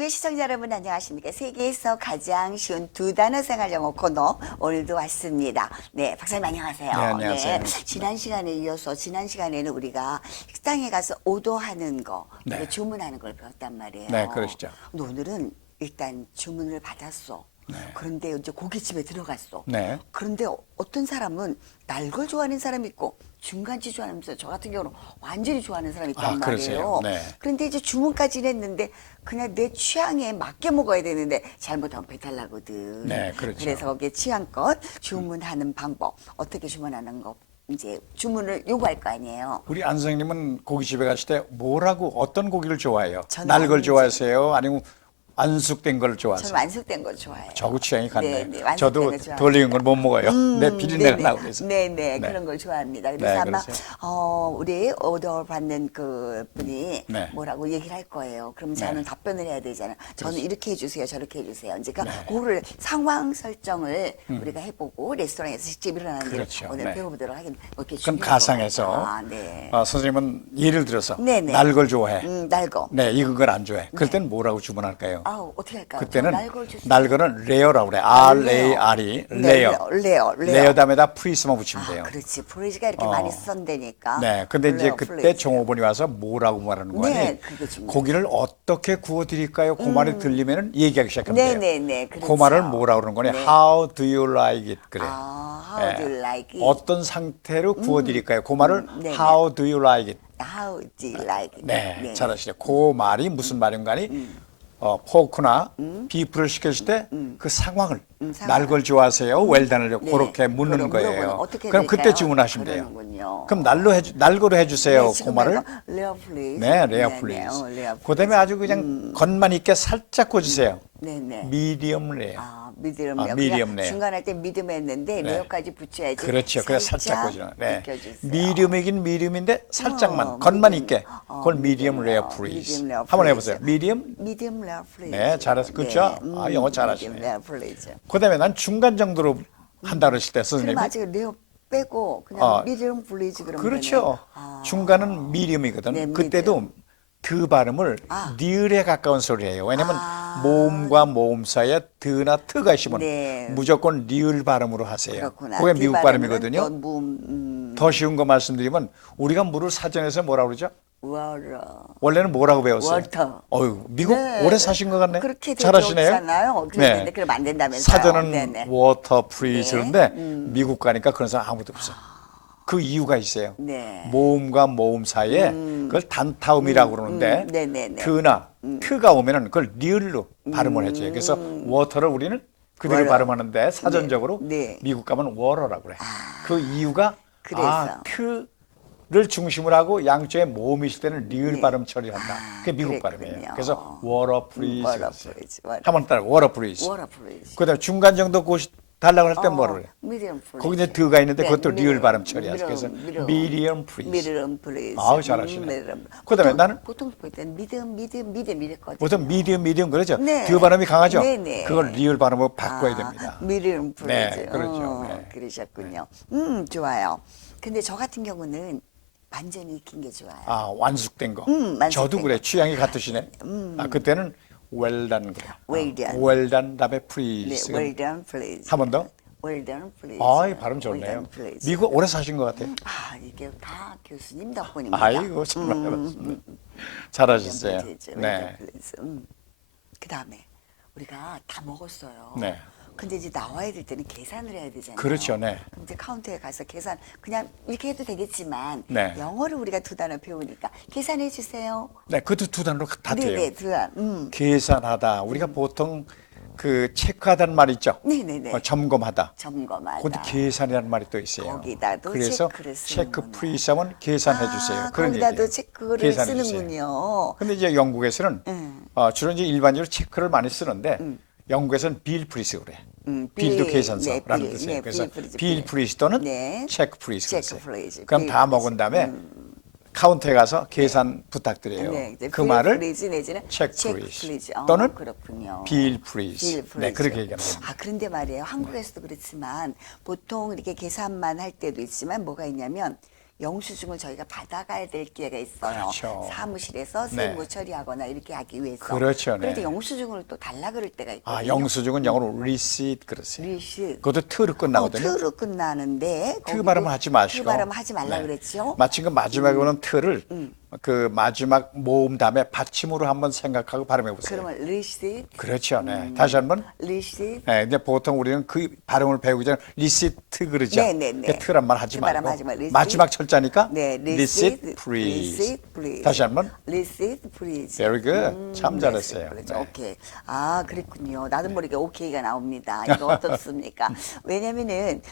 방송국의 시청자 여러분 안녕하십니까? 세계에서 가장 쉬운 두 단어 생활 영어 코너 오늘도 왔습니다. 네, 박사님 안녕하세요. 네, 안녕하세요. 네, 지난 시간에 이어서 지난 시간에는 우리가 식당에 가서 오더하는 거, 네. 주문하는 걸 배웠단 말이에요. 네, 그러시죠. 근데 오늘은 일단 주문을 받았어. 네. 그런데 이제 고깃집에 들어갔어. 네. 그런데 어떤 사람은 날 걸 좋아하는 사람이 있고 중간지 좋아하면서 저 같은 경우는 완전히 좋아하는 사람이 있단 말이에요. 그러세요? 네. 그런데 이제 주문까지는 했는데 그냥 내 취향에 맞게 먹어야 되는데 잘못하면 배탈 나거든. 네, 그렇죠. 그래서 거기에 취향껏 주문하는 방법, 어떻게 주문하는 거 이제 주문을 요구할 거 아니에요. 우리 안 선생님은 고깃집에 가실 때 뭐라고 어떤 고기를 좋아해요? 저는 날 걸 완전- 좋아하세요? 아니면 완숙된 걸 저는 좋아하세요? 완숙된 거 좋아해요. 저하고 취향이 같네요. 네, 완숙된 저도 거 좋아합니다. 덜 익은 걸 못 먹어요. 내 비린내가 네네. 나고 그래서. 네네, 그런 걸 좋아합니다. 그래서 네, 아마 그러세요? 우리 오더 받는 그 분이 네. 뭐라고 얘기를 할 거예요. 그럼 저는 네. 답변을 해야 되잖아요. 저는 이렇게 해주세요, 저렇게 해주세요. 이제 그러니까 네. 그거를 상황 설정을 우리가 해보고 레스토랑에서 직접 일어나는 데 그렇죠. 오늘 네. 배워보도록 하겠습니다. 이렇게 그럼 준비할 가상에서 것 같아요. 네. 선생님은 예를 들어서 네네. 날 걸 좋아해. 날거. 네, 익은 걸 안 좋아해. 그럴 때는 뭐라고 주문할까요? 아우 어떻게 할까요? 그때는 날걸 주세요. 날거는 레어라고 그래. R-A-R이 레어. 레어. 레어 다음에다 프리스만 붙이면 돼요. 그렇지. 프레이즈가 이렇게 많이 쓴다니까. 네, 근데 이제 레어 그때 프레이즈. 종업원이 와서 뭐라고 말하는 거 네, 아니에요? 그게 중요해요. 고기를 어떻게 구워드릴까요? 그 말이 들리면은 얘기하기 시작하면 돼요. 네네네. 그렇죠. 그 말을 뭐라고 그러는 거냐? 네. How do you like it? 그래. How do you like it? 어떤 상태로 구워드릴까요? 그 말을 네네. How do you like it? How do you like it? 네, 잘하시죠. 그 말이 무슨 말인가니? 포크나 비프를 시켰을 때 그 상황을 날 걸 좋아하세요? 웰단을 네. 그렇게 묻는 그럼 거예요. 물어보는 어떻게 그럼 해드릴까요? 그때 주문하시면 돼요. 그러는군요. 그럼 날거로 해주세요. 그 말을. 레어 플리즈. 네, 레어 플리즈. 그다음에 아주 그냥 겉만 있게 살짝 구워주세요. 네네. 미디엄 레어. 미디엄 아, 레어. 미디엄 레어. 중간 할 때 미디엄 했는데 네. 레어까지 붙여야지. 그렇죠. 그래서 살짝 구워주는. 네. 익혀주세요. 미디엄이긴 미디엄인데 살짝만 겉만 있게. 그걸 미디엄 레어 플리즈. medium rare 한번 please. 해보세요. 미디엄. 미디엄 레어 플리즈. 네, 잘했어. 그렇죠? 아, 영어 잘하시네. 미디엄 레어 플리즈. 그다음에 난 중간 정도로 한다 그러실 때 그럼 선생님이 아직 레어 빼고 그냥 미디엄 플리즈 그러면 그렇죠. 되네요. 중간은 미디엄이거든. 네, 그때도 그 발음을 니을에 가까운 소리예요. 왜냐면 모음과 모음 사이에 드나 트가 있으면 네. 무조건 니을 발음으로 하세요. 그렇구나. 그게 그 미국 발음은 발음이거든요. 또 더 쉬운 거 말씀드리면 우리가 물을 사전에서 뭐라고 그러죠? 워터. 원래는 뭐라고 배웠어요? 워터. 어유 미국 네. 오래 사신 것 같네. 그렇게 잘하시네요. 되잖아요. 그랬는데 그럼 안 된다면서요. 사전은 네네. 워터 프리즈인데 네. 미국 가니까 그런 사람 아무도 없어. 그 이유가 있어요. 네. 모음과 모음 사이에 그걸 단타음이라고 그러는데 네네네. 드나 트가 오면은 그걸 리을로 발음을 해줘요. 그래서 워터를 우리는 그대로 워터. 발음하는데 사전적으로 네. 미국 가면 워러라고 그래. 그 이유가 그래서. 트를 중심으로 하고 양쪽에 모음이 있을 때는 리을 발음 처리한다. 그게 미국 그랬군요. 발음이에요. 그래서 워터 프리즈. 워터 프리즈. 한번 따라 워터 프리즈. 워터 프리즈. 그다음 에 중간 정도 곳이 달라고 할 때 뭐라 그래? 미디엄 프리즈. 거기 이제 드가 있는데 네, 그것도 리을 미디엄, 발음 처리하죠. 그래서 미디엄. 미디엄 프리즈. 미디엄 프리즈. 아우, 잘하시네. 미디엄. 그다음에 보통- 나는? 보통 볼 때는 미디엄 이랬거든요. 보통 미디엄 그러죠. 네. 드 발음이 강하죠. 네네. 그걸 리을 발음으로 바꿔야 됩니다. 미디엄 프리즈. 네, 그렇죠. 네. 그러셨군요. 좋아요. 근데 저 같은 경우는 완전히 익힌 게 좋아요. 완숙된 거. 완숙된 저도 그래. 거. 취향이 같으시네. 그때는 웰단 그래. 웰단. 웰단 다음에 네, 프리즈. 웰던 플리즈. 한 번 더. 웰던 플리즈. 발음 좋네요. 웰던 플리즈. 미국 오래 사신 것 같아요. 이게 다 교수님 덕분입니다. 아이고 정말 잘하셨어요. 네. 네. 그 다음에 우리가 다 먹었어요. 네. 근데 이제 나와야 될 때는 계산을 해야 되잖아요. 그렇죠, 네. 그럼 이제 카운터에 가서 계산 그냥 이렇게 해도 되겠지만 네. 영어를 우리가 두 단어 배우니까 계산해 주세요. 네, 그것도 두 단어로 다 돼요. 네네 두 단. 계산하다. 우리가 보통 그 체크하다는 말 있죠. 네네네. 점검하다. 점검하다. 거기 계산이라는 말이 또 있어요. 거기다도 그래서 체크를 체크 쓰는구나. 프리썸은 계산해 주세요. 그런 거기다도 얘기예요. 체크를 계산해 주세요. 쓰는군요. 근데 이제 영국에서는 주로 이제 일반적으로 체크를 많이 쓰는데 영국에서는 빌 프리스 그래. 빌도 계산서라는 빌, 뜻이에요. 네, 그래서 빌 프리즈, 빌 빌. 프리스 또는 네. 체크 프리즈. 체크 그랬어요. 프리즈, 그럼 빌 다 프리즈. 먹은 다음에 카운터에 가서 계산 부탁드려요. 네, 이제 그 빌 말을 프리즈 내지는 체크 체크 프리즈 프리즈. 또는 그렇군요. 빌 프리즈. 빌 네, 프리즈. 그렇게 얘기하는 겁니다. 그런데 말이에요. 한국에서도 그렇지만 보통 이렇게 계산만 할 때도 있지만 뭐가 있냐면 영수증을 저희가 받아가야 될 기회가 있어요. 그렇죠. 사무실에서 네. 세무 처리하거나 이렇게 하기 위해서. 그렇죠, 네. 그런데 영수증을 또 달라 그럴 때가 있거든요. 아, 영수증은 영어로 receipt 그러세요. 리시. 그것도 트로 끝나거든요. 트로 끝나는데 트 발음을 하지 마시고. 트 발음 하지 말라 네. 그랬죠. 마침 그 마지막에 오는 트를 그 마지막 모음 다음에 받침으로 한번 생각하고 발음해 보세요. 그러면 리시, 그렇죠. 네. 다시 한번. 리시. 네, 근데 보통 우리는 그 발음을 배우기 전에 리시트 그러죠. 네, 네, 네. 트란 말 하지 트 발음 말고 하지 말고 리시트. 마지막 철자니까 네, 리시트 프리즈. 다시 한번. 리시트 프리즈. Very good. 참 잘했어요. 그렇죠. 네. 오케이. 아, 그랬군요. 나도 모르게 오케이가 나옵니다. 이거 어떻습니까? 왜냐면은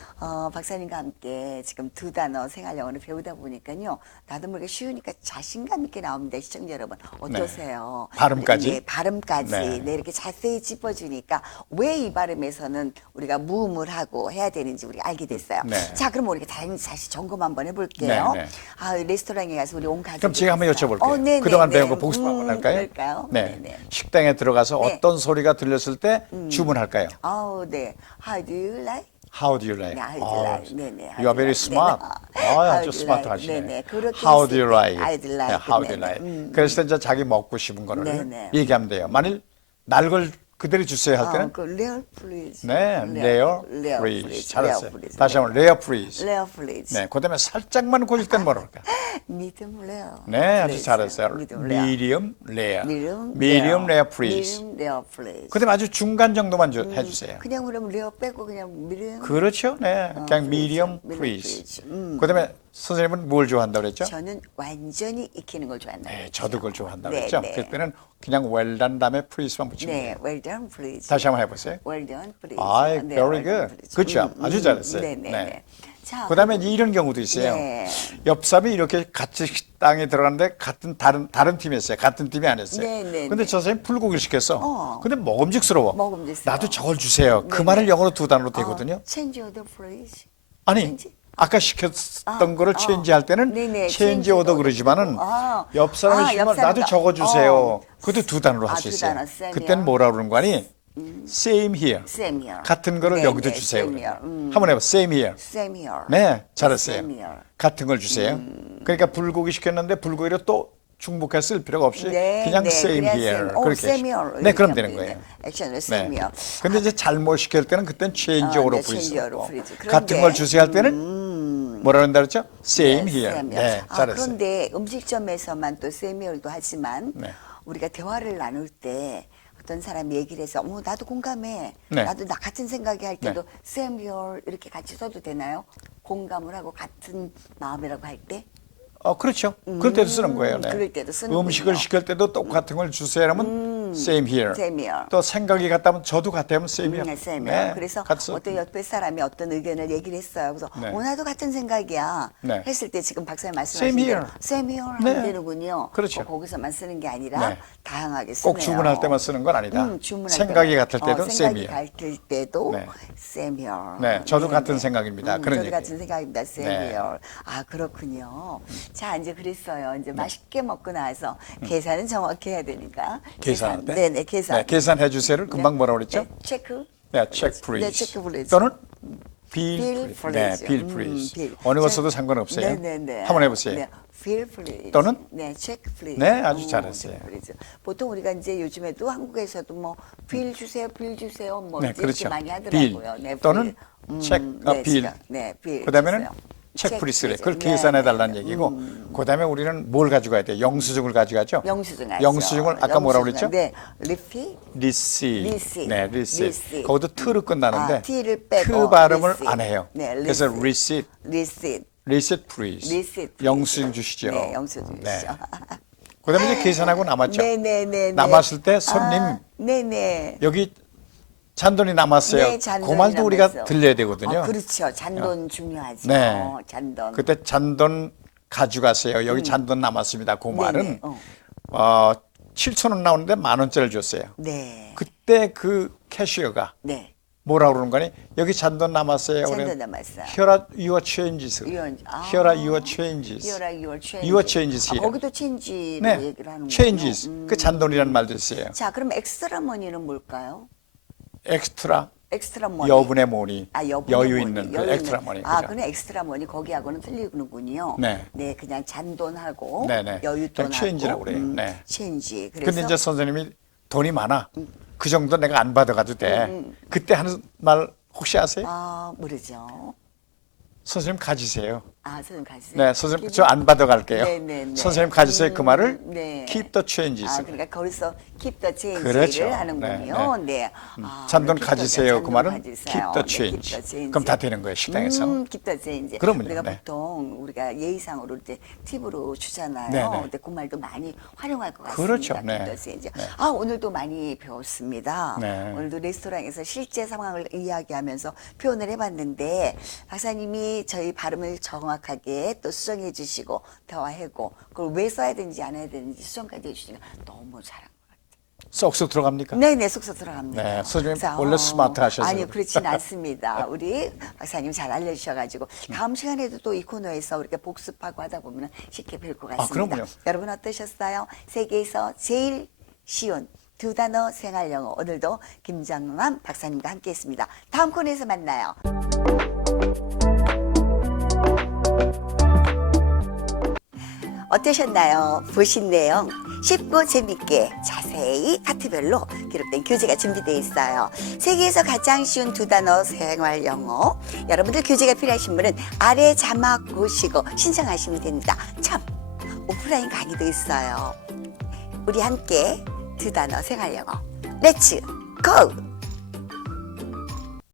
박사님과 함께 지금 두 단어 생활 영어를 배우다 보니까요. 나도 모르게 쉬우니까 자신감 있게 나옵니다. 시청자 여러분. 어떠세요? 발음까지? 네, 발음까지. 네. 네, 이렇게 자세히 짚어주니까 왜 이 발음에서는 우리가 무음을 하고 해야 되는지 우리 알게 됐어요. 네. 자, 그럼 우리 다시 점검 한번 해볼게요. 네, 네. 아, 레스토랑에 가서 우리 온 가족. 그럼 제가 한번 여쭤볼게요. 그동안 배운 거 복습 한번 할까요? 그럴까요? 네. 네. 식당에 들어가서 네. 어떤 소리가 들렸을 때 주문할까요? 아우, 네. How do you like? How do you like? 네, how do you like? 네, 네. You are very smart. How 아주 do you 스마트 like? 하시네. 네, 네. 그렇게 How 했을 do you 때, like? How do you like? 네, How do you 네, like? 네. 그랬을 때 이제 자기 먹고 싶은 거를 네, 네. 얘기하면 돼요. 만일 날 걸 그대로 주세요 할 때는 그 레어 플리즈. 네, 레어 프리즈. 잘했어요. 다시 한번 레어 프리즈. 레어 플리즈. 네, 그다음에 살짝만 고질 땐 뭐라 그럴까? 미디엄 레어. 네, 아주 잘했어요. 미디엄 레어. 미디엄 레어. 미디엄 미디엄 레어 프리즈. 미디엄 레어 플리즈. 그다음에 아주 중간 정도만 해주세요. 그냥 그러면 레어 빼고 그냥 미디엄. 그렇죠, 네, 그냥 미디엄 프리즈. 그다음에 선생님은 뭘 좋아한다고 그랬죠? 저는 완전히 익히는 걸 좋아한다. 네, 저도 그걸 좋아한다고 네, 그랬죠. 네. 그때는 그냥 웰단 다음에 프리즈만 붙이면 네, 돼요. well done, please. 다시 한번 해보세요. well done, please. 아이, 네, very well done, good. please. Good job. 아주 잘했어요. 네, 네, 네. 네. 자, 그다음에 이런 경우도 있어요. 네. 옆사람이 이렇게 같이 식당에 들어갔는데 같은 다른 팀이었어요. 같은 팀이 아니었어요. 네, 네, 근데 네. 저 사람이 불고기를 시켰어. 근데 먹음직스러워. 먹음직스러워. 나도 저걸 주세요. 그 네, 말을 네. 영어로 두 단어로 되거든요. change order, please. 아니, 체인지? 아까 시켰던 거를 체인지할 때는 네네, 체인지 오더 그러지만은 옆 사람이 시키면 나도 적어 주세요. 그것도 두 단어로 할 수 두 있어요. 단어, same 그때는 here. 뭐라 그러는 거 아니? Same here. Same here. 같은 거를 네, 여기도 네, 주세요. same here. 한번 해봐. Same here. Same here. 네, 잘했어요. Same here. 같은 걸 주세요. 그러니까 불고기 시켰는데 불고기를 또 중복해 쓸 필요가 없이 네, 그냥 네, same 그냥 here same. 그렇게 same 하시죠. here. 네, 그럼 이렇게 되는 하면 거예요. 액션을 네. same here. 근데 이제 잘못 시킬 때는 그땐 change over 네, change over 프리즈고 freeze. 같은 그런데, 걸 주세요 할 때는 뭐라 그런다 그랬죠? Same here. same 네, here. 잘했어요. 그런데 음식점에서만 또 same here도 하지만 네. 우리가 대화를 나눌 때 어떤 사람이 얘기를 해서 나도 공감해. 네. 나도 나 같은 생각이 할 때도 same here 이렇게 같이 써도 되나요? 공감을 하고 같은 마음이라고 할 때? 그렇죠. 그럴 때도 쓰는 거예요. 네. 그럴 때도 쓰는군요. 음식을 시킬 때도 똑같은 걸 주세요 하면 same here. same here. 또 생각이 같다면 저도 같다면 same here. same here. 네, 그래서 같이 써. 어떤 옆에 사람이 어떤 의견을 얘기를 했어요. 그래서 네. 나도 같은 생각이야. 네. 했을 때 지금 박사님 말씀하신 Same 대로 here. same here 네. 하면 되는군요. 그렇죠. 거기서만 쓰는 게 아니라 네. 다양하게 쓰네요. 꼭 주문할 때만 쓰는 건 아니다. 주문할 생각이 때만. 같을 때도 same 생각이 here. 같을 때도 네. same here. 네, 저도 같은 생각입니다. 그런 저도 얘기. 같은 생각입니다. same 네. here. 아, 그렇군요. 자, 이제 그랬어요. 이제 맛있게 먹고 나서 계산은 정확히 해야 되니까. 계산할 때? 네네, 계산. 네, 계산해 주세요를 금방 뭐라고 그랬죠? 네, 체크. 네, check please. 네, check please. 또는 bill Bill please. 네, please. bill please. bill. 어느 거 써도 상관없어요. 네네네. 한번 해보세요. 네, bill please. 또는? 네, check please. 네, 아주 잘했어요. check please. 보통 우리가 이제 요즘에도 한국에서도 뭐 bill 주세요, bill 주세요, 뭐 네, 이렇게 그렇죠. 많이 bill. 하더라고요. 네, 또는 bill. check, 네, bill. 제가, 네, bill. 그다음에는 주세요. 체크 check 프리스래. please. 그걸 네, 계산해 네, 달라는 네. 얘기고. 그다음에 우리는 뭘 가져가야 돼? 영수증을 가져가죠. 영수증 알죠? 영수증을 아까 뭐라고 그랬죠? 네, 리피. receipt. receipt. 네, receipt. receipt. 거기도 트로 끝나는데 t를 빼고 트 발음을 receipt. 안 해요. 네, 그래서 receipt. receipt, receipt. receipt please. receipt. 영수증 주시죠. 네, 영수증 주시죠. 그다음에 이제 계산하고 남았죠. 네네네. 남았을 때 손님 네네. 여기 잔돈이 남았어요. 네, 잔돈이 그 말도 우리가 남았어요. 들려야 되거든요. 그렇죠. 잔돈 중요하죠. 네. 잔돈. 그때 잔돈 가져가세요. 여기 잔돈 남았습니다. 그 말은 네네. 7천 원 나오는데 10,000원짜리를 줬어요. 네. 그때 그 캐시어가 네. 뭐라고 그러는 거니? 여기 잔돈 남았어요. 잔돈 그래. 남았어요. Here are your changes. Here Here are your changes. Here are your changes. Your changes here. 거기도 change로 네. 얘기를 하는 거예요. changes. 그 잔돈이라는 말도 있어요. 자, 그럼 엑스트라 머니는 뭘까요? 엑스트라 엑스트라 머니. 여분의 머니. 여분의 여유 머니, 있는 그 여유 엑스트라 있는. 머니. 아, 그죠? 그는 엑스트라 머니 거기하고는 틀리는군요. 네. 네, 그냥 잔돈하고 네네. 여윳돈하고 체인지라고 그래요. 네. 체인지. 근데 그래서 이제 선생님이 돈이 많아. 그 정도 내가 안 받아가도 돼. 그때 하는 말 혹시 아세요? 모르죠. 선생님 가지세요. 선생님 가지세요. 네, 선생님 저 안 받아갈게요. 네네네. 선생님 가지세요. 그 말을 네. keep the changes. 그러니까 거기서 keep the change를 그렇죠. 하는군요. 네. 잔돈 keep the 가지세요. 그 말은 잔돈 keep 가지세요. the 네, change. keep the change. 그럼 다 되는 거예요, 식당에서. keep the change. 그럼요, 우리가 네. 보통 우리가 예의상으로 이제 팁으로 주잖아요. 네네. 근데 그 말도 많이 활용할 것 같습니다. 그렇죠. keep 네. the change. 네. 오늘도 많이 배웠습니다. 네. 오늘도 레스토랑에서 실제 상황을 이야기하면서 표현을 해봤는데 박사님이 저희 발음을 정확하게 또 수정해 주시고 대화하고 그걸 왜 써야 되는지 안 해야 되는지 수정까지 해주시니까 너무 잘한 것 같아요. 쏙쏙 들어갑니까? 네네, 속속 들어갑니다. 네, 선생님 그래서, 원래 스마트 하셔서 아니요, 그렇진 않습니다. 우리 박사님 잘 알려주셔가지고 다음 시간에도 또 이 코너에서 이렇게 복습하고 하다 보면 쉽게 뵐 것 같습니다. 그럼요. 여러분 어떠셨어요? 세계에서 제일 쉬운 두 단어 생활 영어 오늘도 김정남 박사님과 함께했습니다. 다음 코너에서 만나요. 어떠셨나요? 보신 내용 쉽고 재밌게 자세히 파트별로 기록된 교재가 준비되어 있어요. 세계에서 가장 쉬운 두 단어 생활 영어. 여러분들 교재가 필요하신 분은 아래 자막 보시고 신청하시면 됩니다. 참 오프라인 강의도 있어요. 우리 함께 두 단어 생활 영어. 렛츠 고!